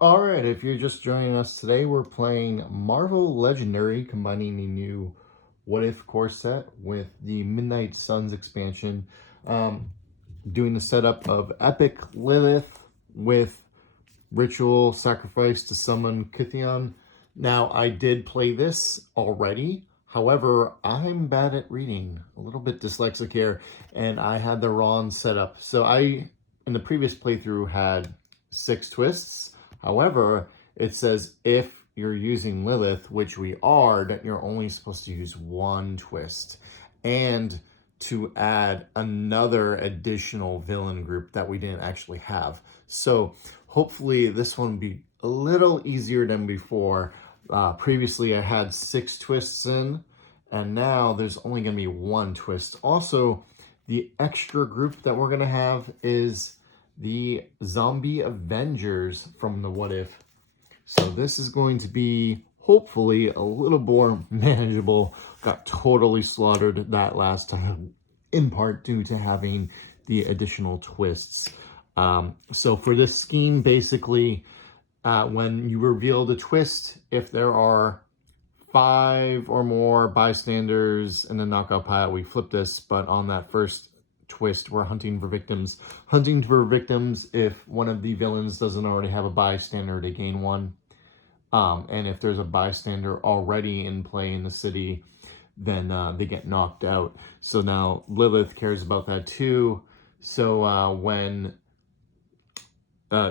Alright, if you're just joining us today, we're playing Marvel Legendary, combining the new What If core set with the Midnight Suns expansion. Doing the setup of Epic Lilith with Ritual Sacrifice to Summon Cthon. Now, I did play this already. However, I'm bad at reading, a little bit dyslexic here, and I had the wrong setup. So I, in the previous playthrough, had 6 twists. However, it says if you're using Lilith, which we are, that you're only supposed to use 1 twist. And to add another additional villain group that we didn't actually have. So hopefully this one will be a little easier than before. Previously I had 6 twists in, and now there's only going to be 1 twist. Also, the extra group that we're going to have is the Zombie Avengers from the What If. So this is going to be hopefully a little more manageable. Got totally slaughtered that last time, in part due to having the additional twists. So for this scheme, basically, when you reveal the twist, if there are 5 or more bystanders in the knockout pile, we flip this, but on that first twist, we're hunting for victims. Hunting for victims, if one of the villains doesn't already have a bystander, they gain 1. And if there's a bystander already in play in the city, then they get knocked out. So now Lilith cares about that too. So when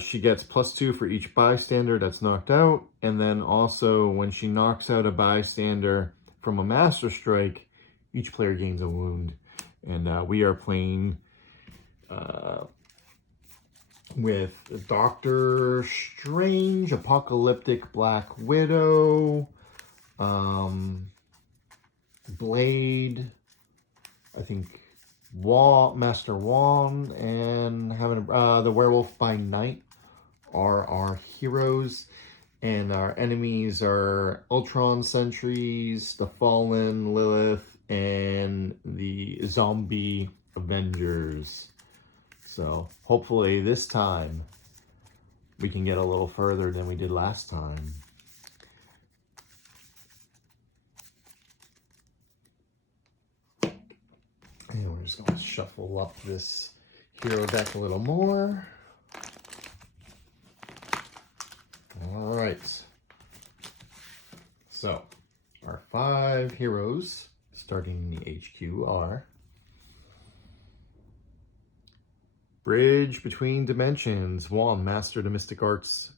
she gets +2 for each bystander that's knocked out, and then also when she knocks out a bystander from a Master Strike, each player gains a wound. And we are playing with Doctor Strange, Apocalyptic Black Widow, Blade, I think Master Wong, and having the Werewolf by Night are our heroes, and our enemies are Ultron Sentries, the Fallen, Lilith, and the Zombie Avengers. So hopefully this time we can get a little further than we did last time. And we're just going to shuffle up this hero deck a little more. All right. So our 5 heroes starting in the HQ are Bridge Between Dimensions. 1, master the mystic arts.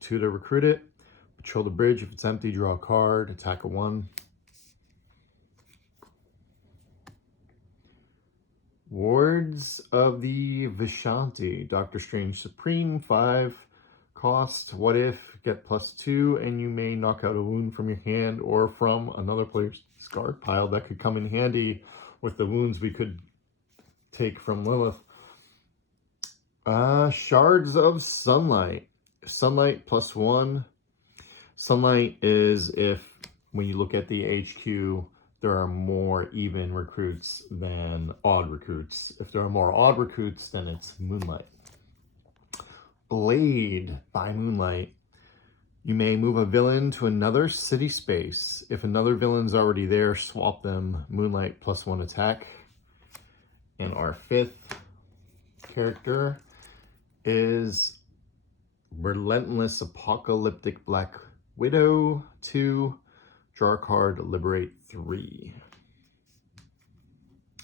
2, to recruit it. Patrol the bridge. If it's empty, draw a card. Attack a 1. Wards of the Vishanti. Doctor Strange Supreme. 5 cost. What if? Get +2, and you may knock out a wound from your hand or from another player's discard pile. That could come in handy with the wounds we could take from Lilith. Shards of Sunlight. Sunlight +1. Sunlight is if, when you look at the HQ, there are more even recruits than odd recruits. If there are more odd recruits, then it's Moonlight. Blade by Moonlight. You may move a villain to another city space. If another villain's already there, swap them. Moonlight +1 attack. And our 5th character is Relentless Apocalyptic Black Widow. 2, draw a card, liberate 3.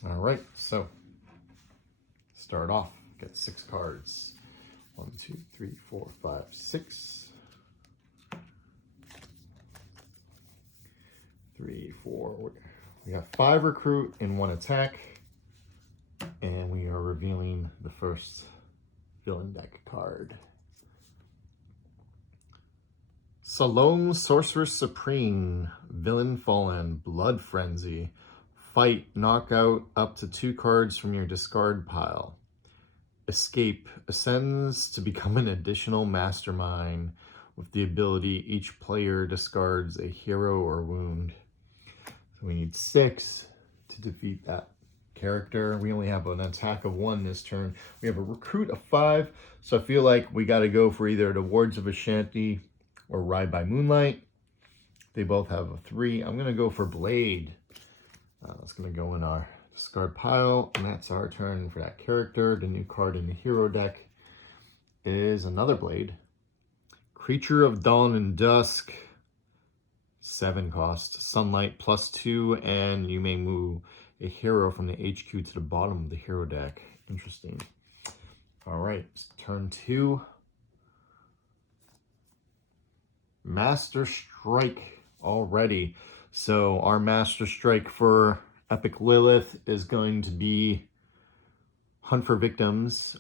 All right, so start off. Get 6 cards. 1, 2, 3, 4, 5, 6. 3, 4. We have 5 recruit and 1 attack, and we are revealing the first villain deck card. Salome Sorceress Supreme. Villain Fallen. Blood Frenzy. Fight. Knock out up to 2 cards from your discard pile. Escape. Ascends to become an additional mastermind with the ability each player discards a hero or wound. So we need 6 to defeat that character. We only have an attack of 1 this turn. We have a recruit of 5, so I feel like we got to go for either the Wards of Ashanti or Ride by Moonlight. They both have a 3. I'm going to go for Blade. That's going to go in our discard pile, and that's our turn for that character. The new card in the hero deck is another Blade. Creature of Dawn and Dusk. 7 cost. Sunlight +2, and you may move a hero from the HQ to the bottom of the hero deck. Interesting. All right, turn 2. Master Strike already. So our Master Strike for Epic Lilith is going to be Hunt for Victims.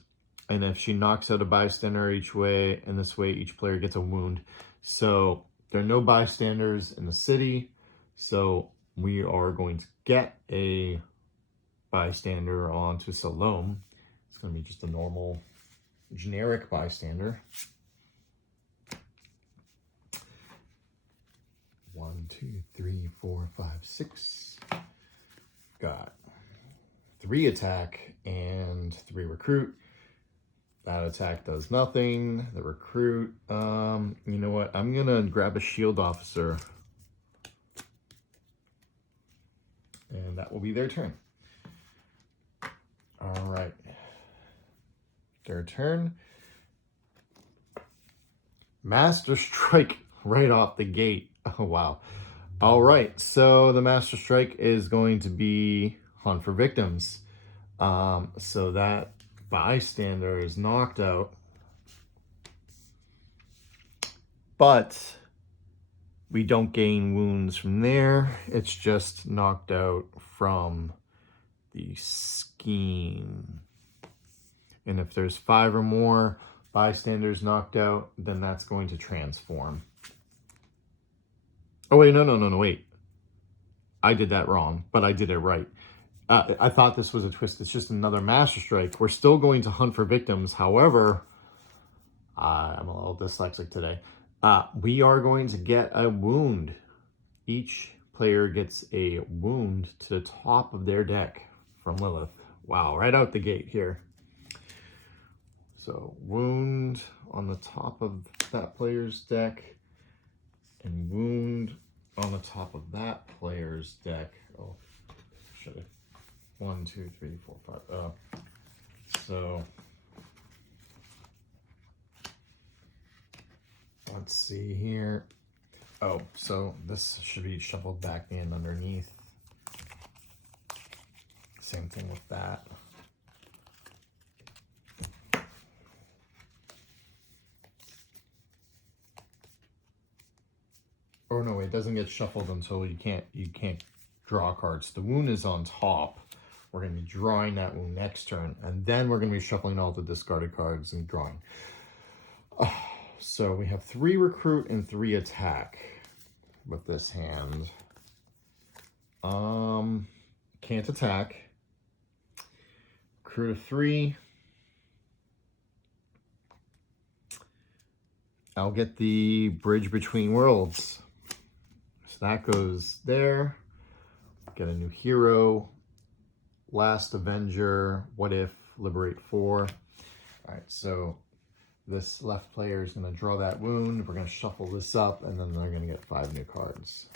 And if she knocks out a bystander each way, and this way each player gets a wound. So there are no bystanders in the city, so we are going to get a bystander onto Salome. It's going to be just a normal, generic bystander. 1, 2, 3, 4, 5, 6. Got 3 attack and 3 recruit. That attack does nothing. The recruit, you know what? I'm going to grab a shield officer. And that will be their turn. All right. Their turn. Master Strike right off the gate. Oh, wow. All right. So the Master Strike is going to be Hunt for Victims. So that bystander is knocked out, but we don't gain wounds from there. It's just knocked out from the scheme. And if there's 5 or more bystanders knocked out, then that's going to transform. Oh wait, no, wait. I did that wrong, but I did it right. I thought this was a twist. It's just another Master Strike. We're still going to Hunt for Victims. However, I'm a little dyslexic today. We are going to get a wound. Each player gets a wound to the top of their deck from Lilith. Wow, right out the gate here. So, wound on the top of that player's deck, and wound on the top of that player's deck. Oh, should have. 1, 2, 3, 4, 5. So let's see here. Oh, so this should be shuffled back in underneath. Same thing with that. Oh no, it doesn't get shuffled until you can't draw cards. The wound is on top. We're going to be drawing that wound next turn, and then we're going to be shuffling all the discarded cards and drawing. So we have 3 recruit and 3 attack with this hand. Can't attack. Recruit of 3. I'll get the Bridge Between Worlds. So that goes there. Get a new hero. Last Avenger, What If, Liberate 4. All right, so this left player is going to draw that wound. We're going to shuffle this up, and then they're going to get 5 new cards.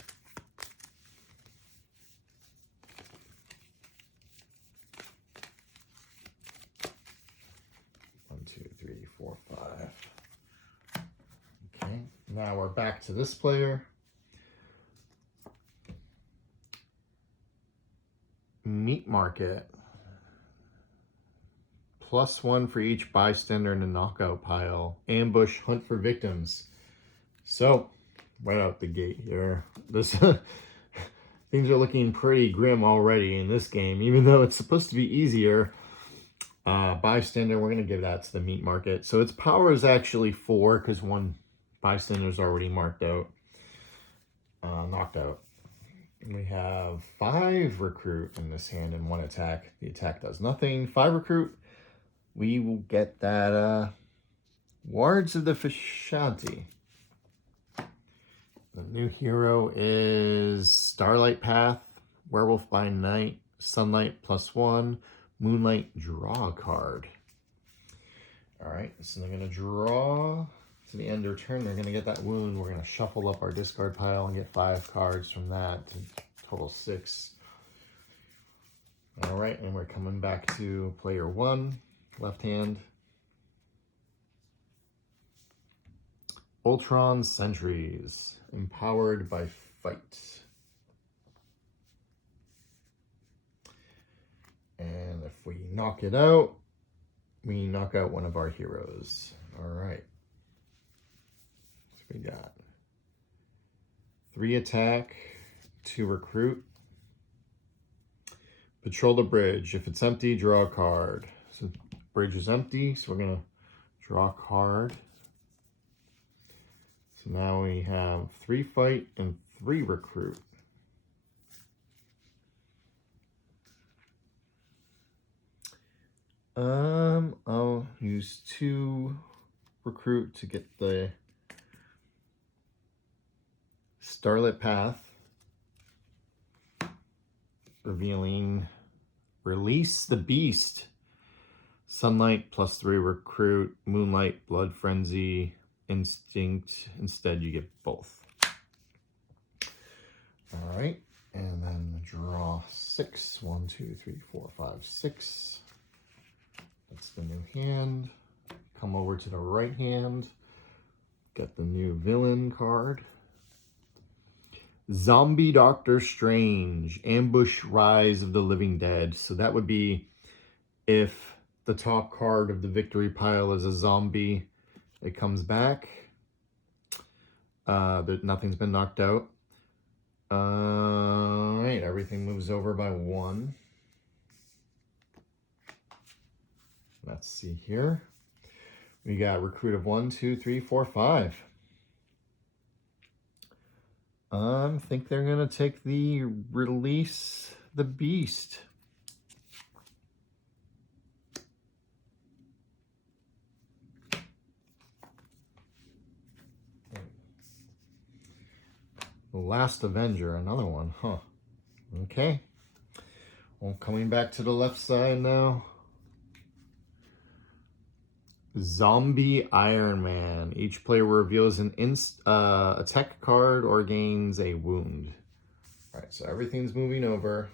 One, 2, 3, 4, 5. Okay, now we're back to this player. Meat Market. +1 for each bystander in the knockout pile. Ambush, Hunt for Victims. So, right out the gate here. This things are looking pretty grim already in this game, even though it's supposed to be easier. Bystander, we're going to give that to the Meat Market. So its power is actually 4 because 1 bystander is already marked out, knocked out. We have 5 recruit in this hand and 1 attack. The attack does nothing. 5 recruit. We will get that Wards of the Ashanti. The new hero is Starlight Path, Werewolf by Night, Sunlight +1, Moonlight, draw a card. All right, so they're gonna draw to the end of their turn. They're gonna get that wound. We're gonna shuffle up our discard pile and get 5 cards from that to total 6. All right, and we're coming back to player 1, left hand. Ultron Sentries, empowered by fight. And if we knock it out, we knock out one of our heroes. All right. So we got 3 attack, 2 recruit. Patrol the bridge. If it's empty, draw a card. So the bridge is empty, so we're going to draw a card. So now we have 3 fight and 3 recruit. I'll use 2 recruit to get the Starlit Path, revealing Release the Beast. Sunlight +3 recruit, Moonlight, Blood Frenzy, Instinct. Instead, you get both. All right, and then draw 6. 1, 2, 3, 4, 5, 6. That's the new hand. Come over to the right hand. Get the new villain card. Zombie Doctor Strange, Ambush Rise of the Living Dead. So that would be if the top card of the victory pile is a zombie, it comes back. Nothing's been knocked out. All right, everything moves over by 1. Let's see here. We got recruit of 1, 2, 3, 4, 5. I think they're gonna take the Release the Beast. The Last Avenger, another one, huh? Okay. Well, coming back to the left side now. Zombie Iron Man. Each player reveals an attack card or gains a wound. All right, so everything's moving over.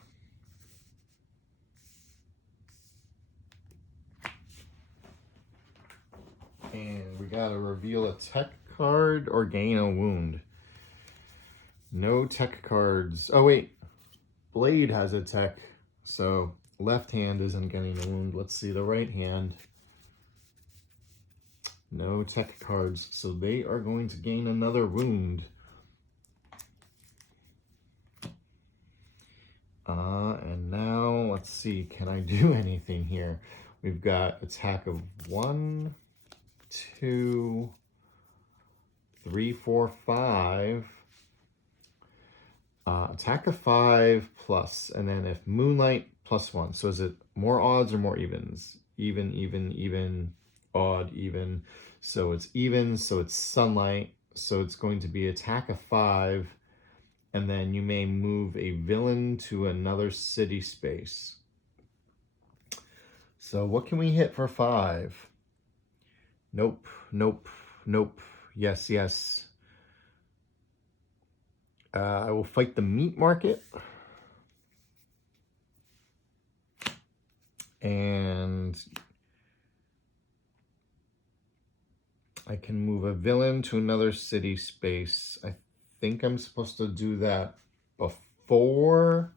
And we gotta reveal a tech card or gain a wound. No tech cards. Oh wait, Blade has a tech, so left hand isn't getting a wound. Let's see the right hand. No tech cards, so they are going to gain another wound. And now, let's see, can I do anything here? We've got attack of 1, 2, 3, 4, 5. Attack of 5 plus, and then if Moonlight +1. So is it more odds or more evens? Even, odd, even. So it's even, so it's Sunlight. So it's going to be attack of 5, and then you may move a villain to another city space. So what can we hit for 5? Nope, nope, nope. Yes, yes. I will fight the meat market. And I can move a villain to another city space. I think I'm supposed to do that before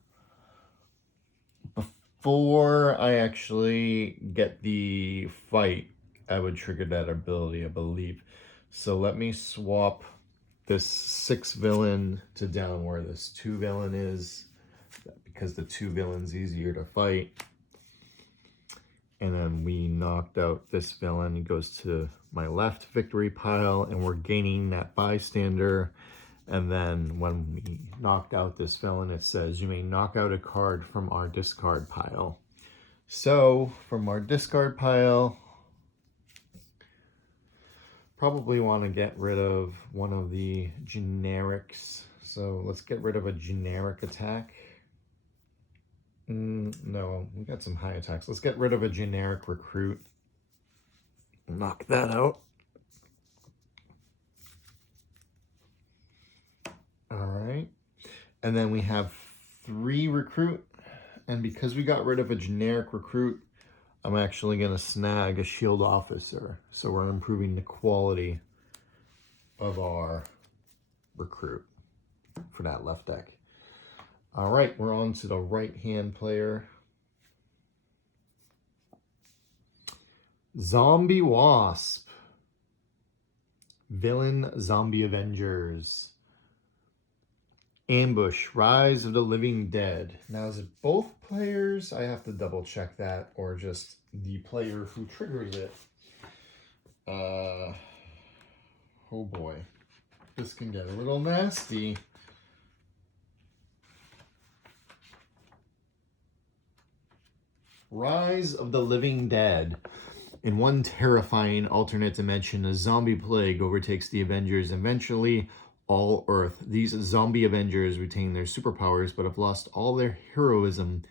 I actually get the fight. I would trigger that ability, I believe. So let me swap this 6 villain to down where this 2 villain is, because the 2 villain's easier to fight. And then we knocked out this villain. He goes to my left victory pile, and we're gaining that bystander. And then when we knocked out this villain, it says you may knock out a card from our discard pile. So from our discard pile, probably want to get rid of one of the generics. So let's get rid of a generic attack. No, we got some high attacks. Let's get rid of a generic recruit. Knock that out. All right. And then we have 3 recruit. And because we got rid of a generic recruit, I'm actually going to snag a shield officer. So we're improving the quality of our recruit for that left deck. All right, we're on to the right-hand player. Zombie Wasp. Villain Zombie Avengers. Ambush, Rise of the Living Dead. Now, is it both players? I have to double check that, or just the player who triggers it. Oh boy. This can get a little nasty. Rise of the Living Dead. In one terrifying alternate dimension, a zombie plague overtakes the Avengers, eventually all Earth. These zombie Avengers retain their superpowers, but have lost all their heroism,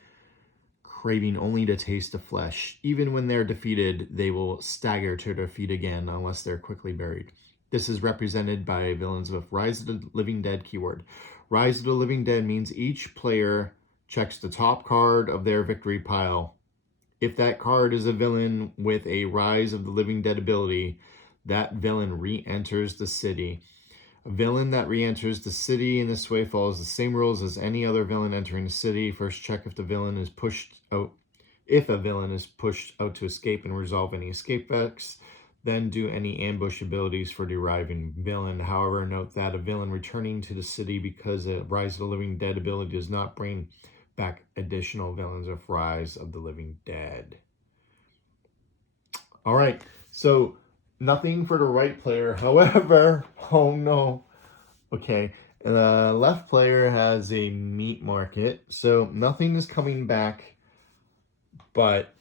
craving only to taste the flesh. Even when they're defeated, they will stagger to their feet again, unless they're quickly buried. This is represented by villains with Rise of the Living Dead keyword. Rise of the Living Dead means each player checks the top card of their victory pile. If that card is a villain with a Rise of the Living Dead ability, that villain re-enters the city. A villain that re-enters the city in this way follows the same rules as any other villain entering the city. First, check if the villain is pushed out. If a villain is pushed out to escape and resolve any escape effects, then do any ambush abilities for the arriving villain. However, note that a villain returning to the city because a Rise of the Living Dead ability does not bring back additional villains of Rise of the Living Dead. All right, so nothing for the right player. However, oh no. Okay, the left player has a meat market, so nothing is coming back, but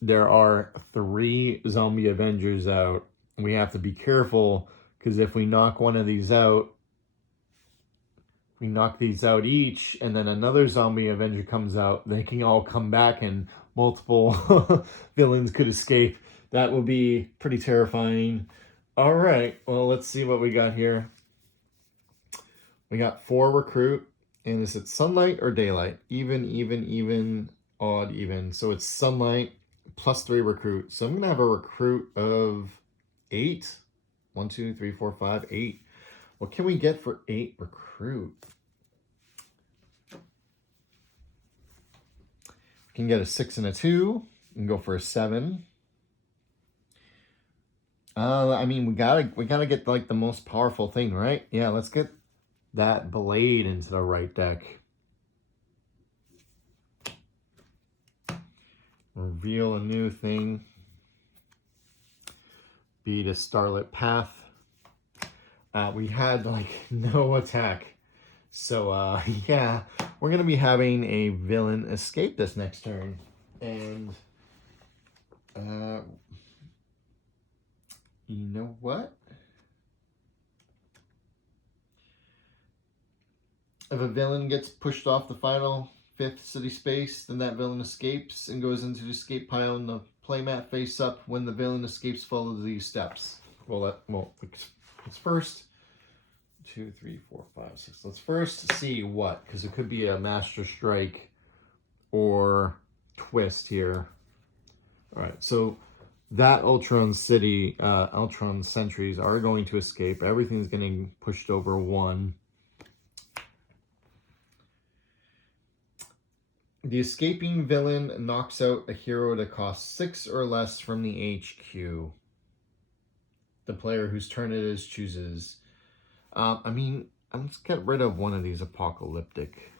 there are 3 zombie Avengers out. We have to be careful, because if we knock one of these out, we knock these out each, and then another zombie Avenger comes out, they can all come back and multiple villains could escape. That would be pretty terrifying. All right, well, let's see what we got here. We got 4 recruit, and is it sunlight or daylight? Even, odd, even. So it's sunlight plus 3 recruit. So I'm going to have a recruit of 8. 1, 2, 3, 4, 5, 8. What can we get for 8 recruit? We can get a 6 and a 2. We can go for a 7. I mean, we gotta get like the most powerful thing, right? Yeah, let's get that blade into the right deck. Reveal a new thing. Be the Starlit Path. We had like no attack. So yeah, we're gonna be having a villain escape this next turn. And you know what? If a villain gets pushed off the final 5th city space, then that villain escapes and goes into the escape pile in the playmat face up. When the villain escapes, follow these steps. Well, let's first 2, 3, 4, 5, 6. Let's first see what, because it could be a Master Strike or Twist here. All right, so that Ultron City, Ultron Sentries are going to escape. Everything's getting pushed over 1. The escaping villain knocks out a hero that costs 6 or less from the HQ. The player whose turn it is chooses. I mean, let's get rid of one of these apocalyptic.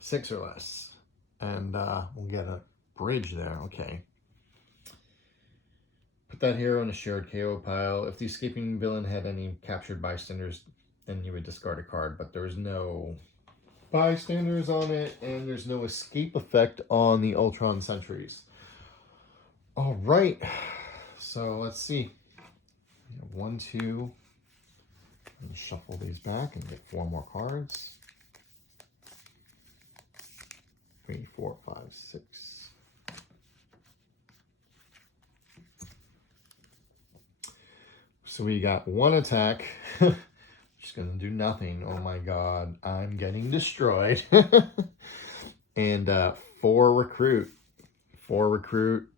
6 or less. And we'll get a bridge there. Okay. Put that hero in a shared KO pile. If the escaping villain had any captured bystanders, then you would discard a card. But there's no bystanders on it, and there's no escape effect on the Ultron Sentries. All right. So let's see. 1, 2. And shuffle these back and get 4 more cards. 3, 4, 5, 6. So we got 1 attack. Just gonna do nothing. Oh my god, I'm getting destroyed. And 4 recruit. 4 recruit.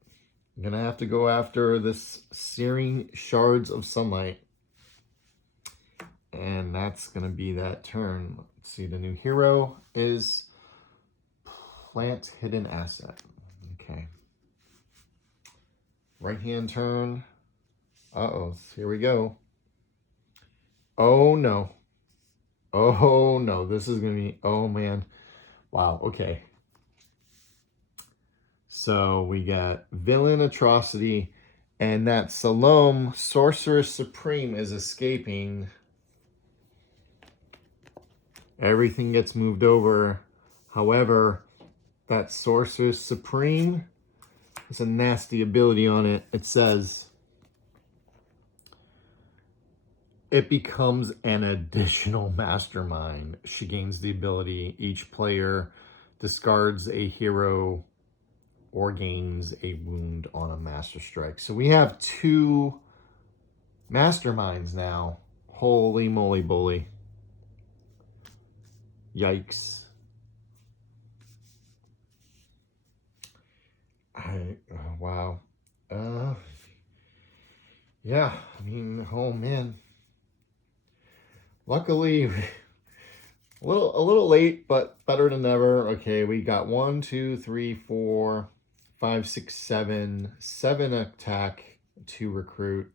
I'm gonna have to go after this Searing Shards of Sunlight. And that's gonna be that turn. Let's see, the new hero is Plant Hidden Asset. Okay. Right hand turn. Uh-oh, here we go. Oh no. Oh no, this is gonna be, oh man. Wow, okay. So we got Villain Atrocity, and that Salome Sorceress Supreme is escaping. Everything gets moved over. However, that Sorceress Supreme has a nasty ability on it. It says it becomes an additional mastermind. She gains the ability, each player discards a hero or gains a wound on a master strike. So we have 2 masterminds now. Holy moly bully. Yikes. Wow. Yeah, I mean, oh man. Luckily, a little late, but better than never. Okay, we got 1, 2, 3, 4, 5, 6, 7. 7 attack, 2 recruit.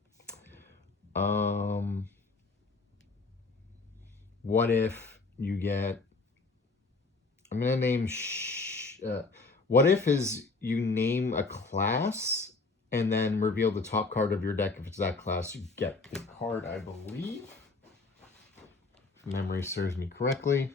What if you get... I'm gonna name... what if is you name a class and then reveal the top card of your deck. If it's that class, you get the card, I believe. If memory serves me correctly.